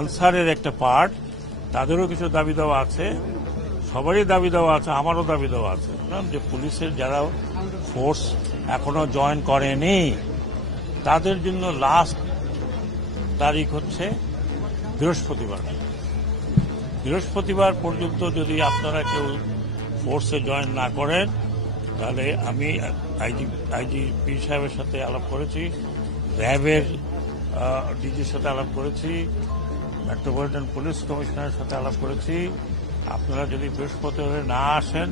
আনসারের একটা পার্ট, তাদেরও কিছু দাবি দেওয়া আছে, সবারই দাবি দেওয়া আছে, আমারও দাবি দেওয়া আছে যে পুলিশের যারা ফোর্স এখনো জয়েন করেনি তাদের জন্য লাস্ট তারিখ হচ্ছে বৃহস্পতিবার পর্যন্ত যদি আপনারা কেউ ফোর্সে জয়েন না করেন তাহলে আমি আইজিপি সাহেবের সাথে আলাপ করেছি, র্যাবের ডিজির সাথে আলাপ করেছি, মেট্রোপলিটন পুলিশ কমিশনারের সাথে আলাপ করেছি। আপনারা যদি বৃহস্পতিবার না আসেন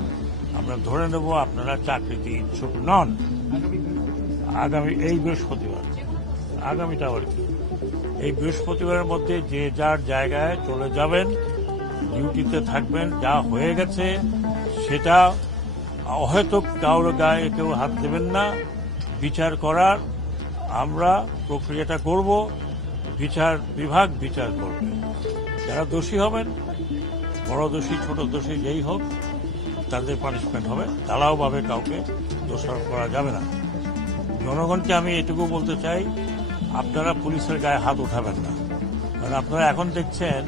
আমরা ধরে নেব আপনারা চাকরিতে ইচ্ছুক নন। আগামী এই বৃহস্পতিবার, আগামীটা আবার কি, এই বৃহস্পতিবারের মধ্যে যে যার জায়গায় চলে যাবেন, ডিউটিতে থাকবেন। যা হয়ে গেছে সেটা অহেতুক কারোর গায়ে কেউ হাত দেবেন না। বিচার করার আমরা প্রক্রিয়াটা করব, বিচার বিভাগ বিচার করবে। যারা দোষী হবেন, বড় দোষী ছোট দোষী যেই হোক, তাদের পানিশমেন্ট হবে। ঢালাওভাবে কাউকে দোষারোপ করা যাবে না। জনগণকে আমি এটুকু বলতে চাই, আপনারা পুলিশের গায়ে হাত উঠাবেন না। কারণ আপনারা এখন দেখছেন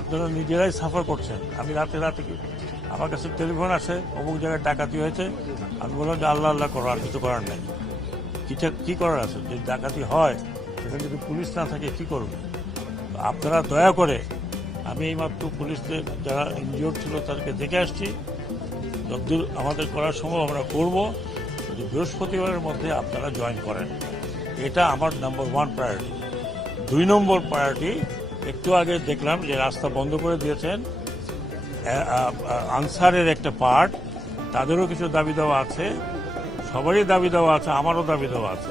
আপনারা নিজেরাই সাফার করছেন। আমি রাতে আমার কাছে টেলিফোন আসে, অমুক জায়গায় ডাকাতি হয়েছে। আমি বললাম যে আল্লাহ আল্লাহ করো, আর কিছু করার নেই। কি করার আছে? যে ডাকাতি হয় সেখানে যদি পুলিশ না থাকে কি করবে? আপনারা দয়া করে, আমি এইমাত্র পুলিশদের যারা ইনজিওর্ড ছিল তাদেরকে দেখে আসছি, যতদূর আমাদের করার সম্ভব আমরা করব। যদি বৃহস্পতিবারের মধ্যে আপনারা জয়েন করেন, এটা আমার নাম্বার 1 প্রায়োরিটি। 2 নম্বর প্রায়োরিটি, একটু আগে দেখলাম যে রাস্তা বন্ধ করে দিয়েছেন আনসারের একটা পার্ট, তাদেরও কিছু দাবি দেওয়া আছে, সবারই দাবি দেওয়া আছে, আমারও দাবি দেওয়া আছে।